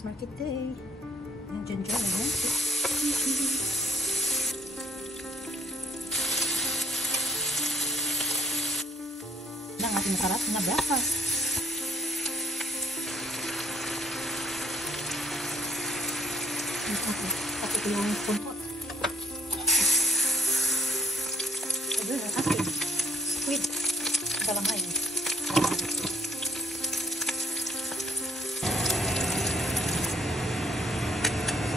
It's market day. And dyan na. Ang ating sarap na breakfast. Pati ko yung puntot. Ito yung ating squid. Kalamay.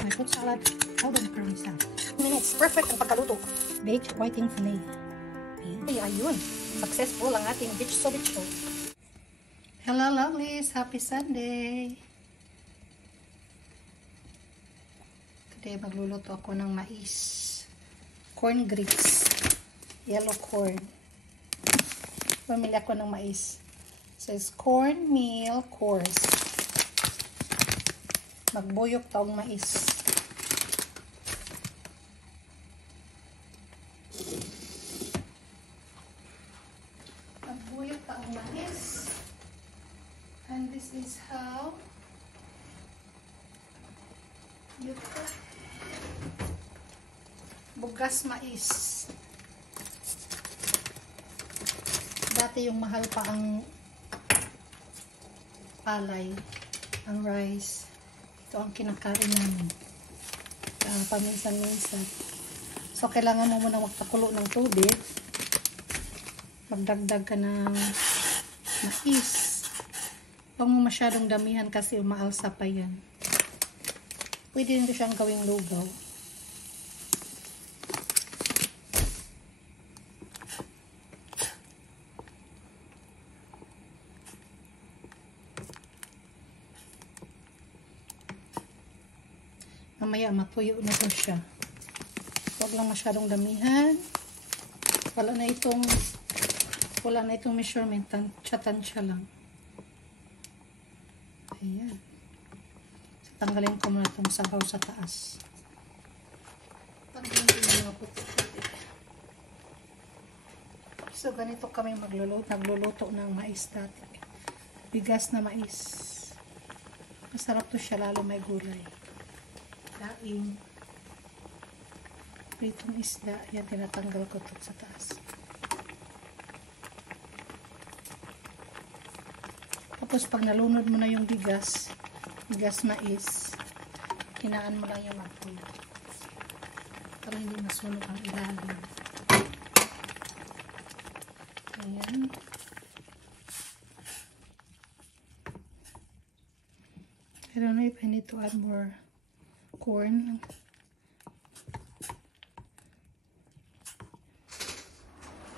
My fruit salad. Hold on for myself. 2 minutes. Perfect ang pagkaluto. Baked whiting fillet. Ayan. Ayun. Successful ang ating beach so. Hello lovelies, happy Sunday. Today magluluto ako ng mais, corn grits, yellow corn. Pamili ako ng mais. So it's cornmeal coarse. Magbuyok taong mais. And this is how you cook bugas mais. Dati yung mahal pa ang palay, ang rice. Ito ang kinakain namin paminsan-minsan. So kailangan mo muna magpakulo ng tubig, magdagdag ka ng mais. Huwag mo masyadong damihan kasi umaalsa pa yan. Pwede nito siyang gawing lugaw. Mamaya matuyo na to siya. Huwag lang masyadong damihan. Wala na itong measurement. Tansya lang. Ayan. So, tanggalin ko muna itong sabaw sa taas. So, ganito kami nagluluto ng mais dati. Bigas na mais. Masarap to siya, lalo may gulay. Daing. Pritong isda. Yan, tinatanggal ko ito sa taas. Tapos pag nalunod mo na yung bigas mais, hinaan mo lang yung apoy para hindi masunog ang ilalim. Ayan. I don't know if I need to add more corn.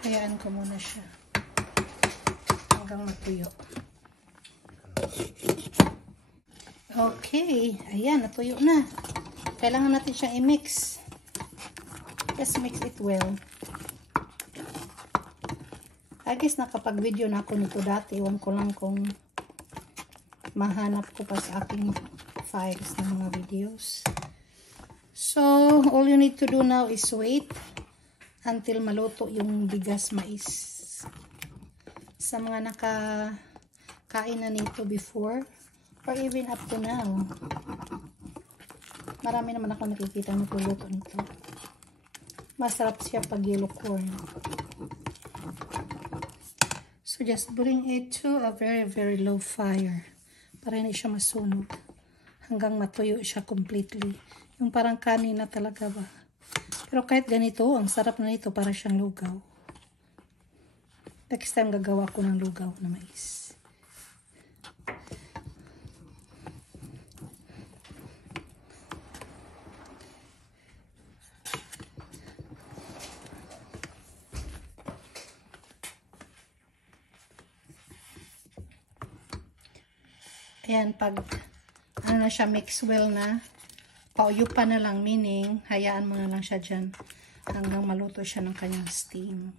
Hayaan ko muna siya hanggang matuyo. Okay, ayan, natuyo na. Kailangan natin siyang i-mix. Just mix it well. I guess nakapag-video na ako nito dati. Iwan ko lang kung mahanap ko pa sa aking files ng mga videos. So, all you need to do now is wait until maluto yung bigas mais. Sa mga nakakain na nito before, or even up to now. Marami naman ako nakikita nagluluto nito. Masarap siya pag yellow corn. So just bring it to a very very low fire para hindi siya masunog hanggang matuyo siya completely. Yung parang kanin na talaga ba. Pero kahit ganito, ang sarap na nito para siyang lugaw. Next time gagawa ko ng lugaw na mais. Ayan, pag ano na siya, mix well na, pauyupan na lang, meaning hayaan mo na lang siya dyan hanggang maluto siya ng kanyang steam.